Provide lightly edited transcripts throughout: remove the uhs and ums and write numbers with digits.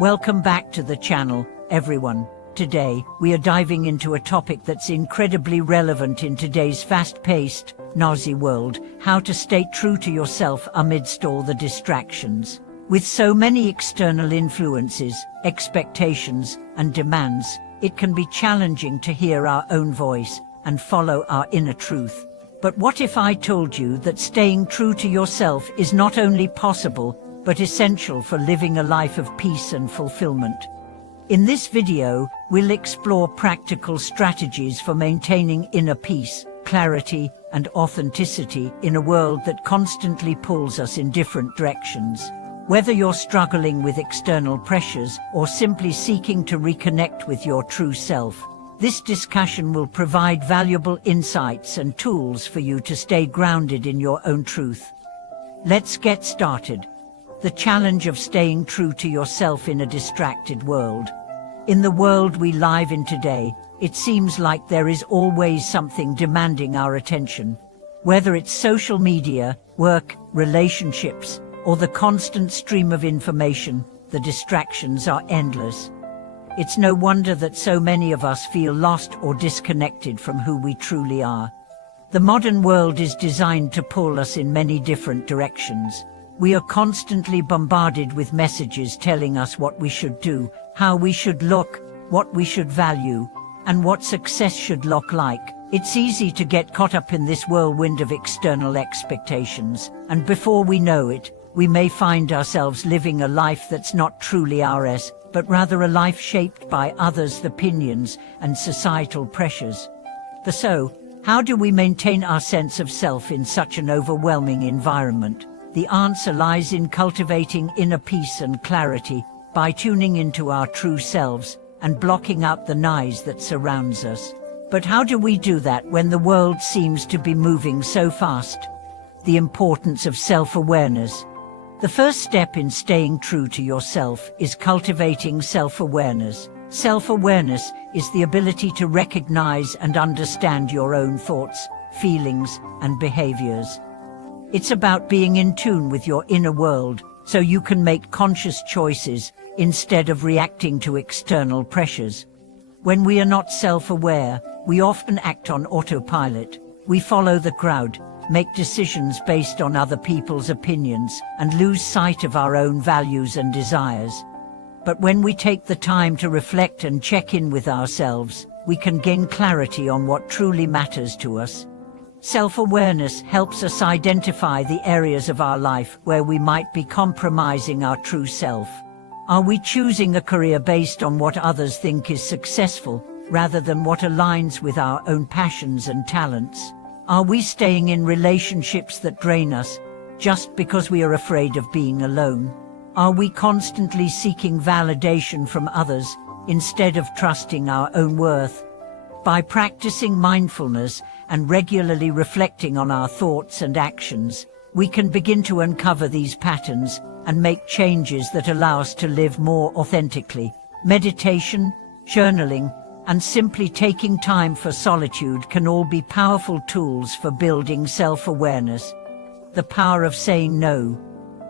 Welcome back to the channel, everyone. Today, we are diving into a topic that's incredibly relevant in today's fast-paced, noisy world: how to stay true to yourself amidst all the distractions. With so many external influences, expectations, and demands, it can be challenging to hear our own voice and follow our inner truth. But what if I told you that staying true to yourself is not only possible, but essential for living a life of peace and fulfillment? In this video, we'll explore practical strategies for maintaining inner peace, clarity, and authenticity in a world that constantly pulls us in different directions. Whether you're struggling with external pressures or simply seeking to reconnect with your true self, this discussion will provide valuable insights and tools for you to stay grounded in your own truth. Let's get started. The challenge of staying true to yourself in a distracted world. In the world we live in today, it seems like there is always something demanding our attention. Whether it's social media, work, relationships, or the constant stream of information, the distractions are endless. It's no wonder that so many of us feel lost or disconnected from who we truly are. The modern world is designed to pull us in many different directions. We are constantly bombarded with messages telling us what we should do, how we should look, what we should value, and what success should look like. It's easy to get caught up in this whirlwind of external expectations, and before we know it, we may find ourselves living a life that's not truly ours, but rather a life shaped by others' opinions and societal pressures. So, how do we maintain our sense of self in such an overwhelming environment? The answer lies in cultivating inner peace and clarity by tuning into our true selves and blocking out the noise that surrounds us. But how do we do that when the world seems to be moving so fast? The importance of self-awareness. The first step in staying true to yourself is cultivating self-awareness. Self-awareness is the ability to recognize and understand your own thoughts, feelings, and behaviors. It's about being in tune with your inner world, so you can make conscious choices instead of reacting to external pressures. When we are not self-aware, we often act on autopilot. We follow the crowd, make decisions based on other people's opinions, and lose sight of our own values and desires. But when we take the time to reflect and check in with ourselves, we can gain clarity on what truly matters to us. Self-awareness helps us identify the areas of our life where we might be compromising our true self. Are we choosing a career based on what others think is successful, rather than what aligns with our own passions and talents? Are we staying in relationships that drain us, just because we are afraid of being alone? Are we constantly seeking validation from others, instead of trusting our own worth? By practicing mindfulness and regularly reflecting on our thoughts and actions, we can begin to uncover these patterns and make changes that allow us to live more authentically. Meditation, journaling, and simply taking time for solitude can all be powerful tools for building self-awareness. The power of saying no.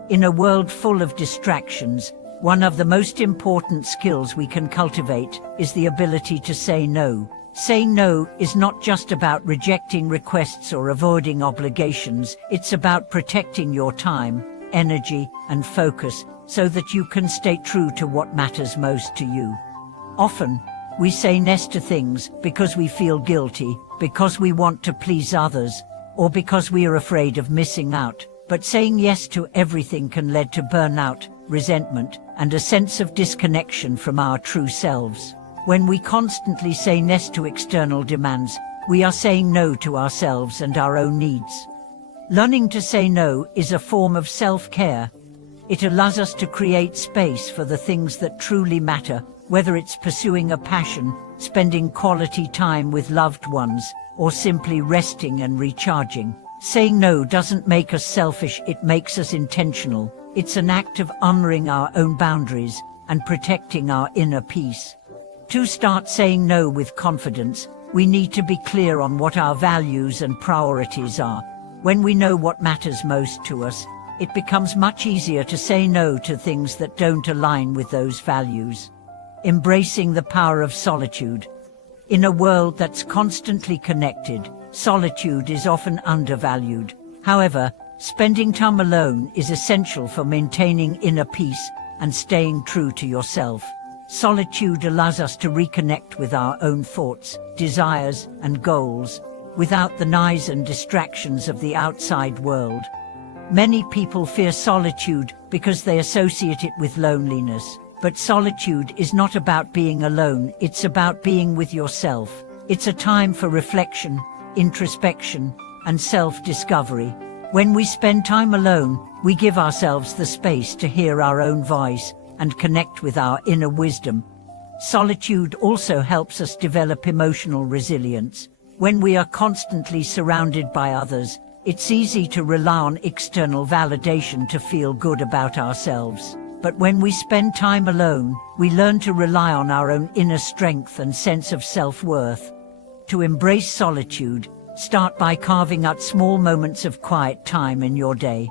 In a world full of distractions, one of the most important skills we can cultivate is the ability to say no. Saying no is not just about rejecting requests or avoiding obligations. It's about protecting your time, energy, and focus so that you can stay true to what matters most to you. Often, we say yes to things because we feel guilty, because we want to please others, or because we are afraid of missing out. But saying yes to everything can lead to burnout, resentment, and a sense of disconnection from our true selves. When we constantly say yes to external demands, we are saying no to ourselves and our own needs. Learning to say no is a form of self-care. It allows us to create space for the things that truly matter, whether it's pursuing a passion, spending quality time with loved ones, or simply resting and recharging. Saying no doesn't make us selfish, it makes us intentional. It's an act of honoring our own boundaries and protecting our inner peace. To start saying no with confidence, we need to be clear on what our values and priorities are. When we know what matters most to us, it becomes much easier to say no to things that don't align with those values. Embracing the power of solitude. In a world that's constantly connected, solitude is often undervalued. However, spending time alone is essential for maintaining inner peace and staying true to yourself. Solitude allows us to reconnect with our own thoughts, desires, and goals, without the noise and distractions of the outside world. Many people fear solitude because they associate it with loneliness. But solitude is not about being alone, it's about being with yourself. It's a time for reflection, introspection, and self-discovery. When we spend time alone, we give ourselves the space to hear our own voice and connect with our inner wisdom. Solitude also helps us develop emotional resilience. When we are constantly surrounded by others, it's easy to rely on external validation to feel good about ourselves. But when we spend time alone, we learn to rely on our own inner strength and sense of self-worth. To embrace solitude, start by carving out small moments of quiet time in your day.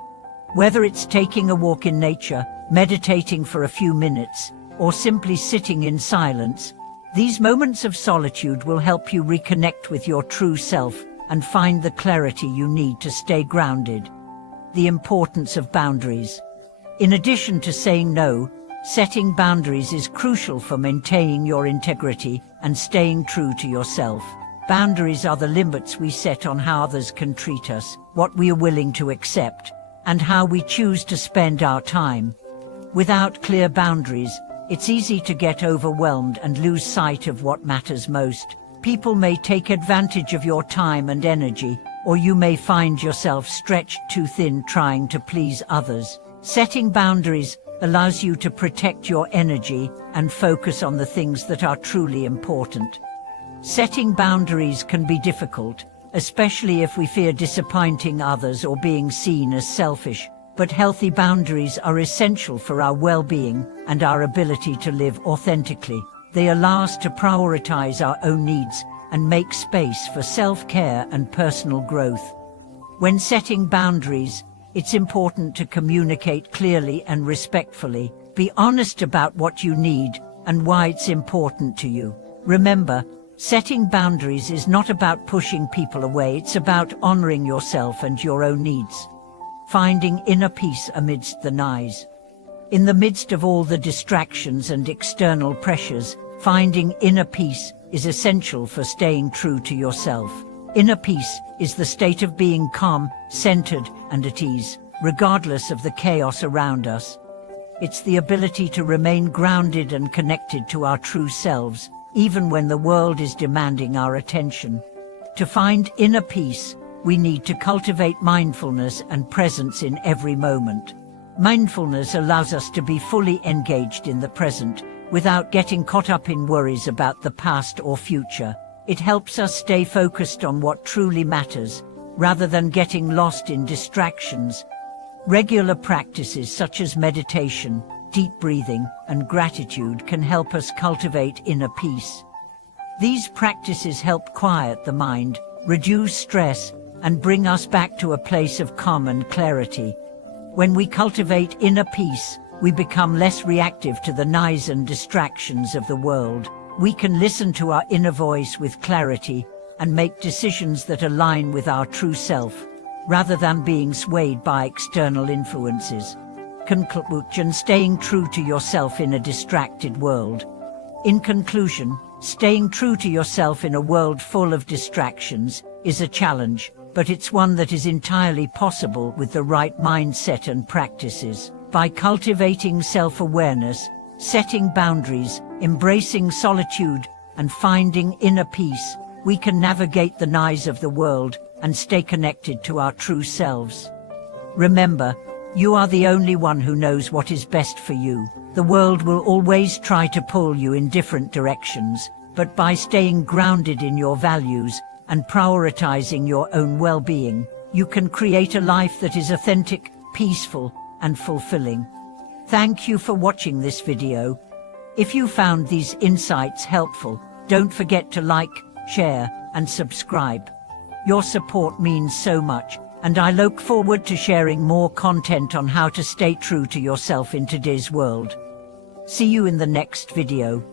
Whether it's taking a walk in nature, meditating for a few minutes, or simply sitting in silence, these moments of solitude will help you reconnect with your true self and find the clarity you need to stay grounded. The importance of boundaries. In addition to saying no, setting boundaries is crucial for maintaining your integrity and staying true to yourself. Boundaries are the limits we set on how others can treat us, what we are willing to accept, and how we choose to spend our time. Without clear boundaries, it's easy to get overwhelmed and lose sight of what matters most. People may take advantage of your time and energy, or you may find yourself stretched too thin trying to please others. Setting boundaries allows you to protect your energy and focus on the things that are truly important. Setting boundaries can be difficult, especially if we fear disappointing others or being seen as selfish, but healthy boundaries are essential for our well-being and our ability to live authentically. They allow us to prioritize our own needs and make space for self-care and personal growth. When setting boundaries, it's important to communicate clearly and respectfully. Be honest about what you need and why it's important to you. Remember, setting boundaries is not about pushing people away, it's about honoring yourself and your own needs. Finding inner peace amidst the noise. In the midst of all the distractions and external pressures, finding inner peace is essential for staying true to yourself. Inner peace is the state of being calm, centered, and at ease, regardless of the chaos around us. It's the ability to remain grounded and connected to our true selves, even when the world is demanding our attention. To find inner peace, we need to cultivate mindfulness and presence in every moment. Mindfulness allows us to be fully engaged in the present, without getting caught up in worries about the past or future. It helps us stay focused on what truly matters, rather than getting lost in distractions. Regular practices such as meditation, deep breathing, and gratitude can help us cultivate inner peace. These practices help quiet the mind, reduce stress, and bring us back to a place of calm and clarity. When we cultivate inner peace, we become less reactive to the noise and distractions of the world. We can listen to our inner voice with clarity and make decisions that align with our true self, rather than being swayed by external influences. Conclusion: staying true to yourself in a distracted world. In conclusion, staying true to yourself in a world full of distractions is a challenge, but it's one that is entirely possible with the right mindset and practices. By cultivating self-awareness, setting boundaries, embracing solitude, and finding inner peace, we can navigate the noise of the world and stay connected to our true selves. Remember, you are the only one who knows what is best for you. The world will always try to pull you in different directions, but by staying grounded in your values and prioritizing your own well-being, you can create a life that is authentic, peaceful, and fulfilling. Thank you for watching this video. If you found these insights helpful, don't forget to like, share, and subscribe. Your support means so much, and I look forward to sharing more content on how to stay true to yourself in today's world. See you in the next video.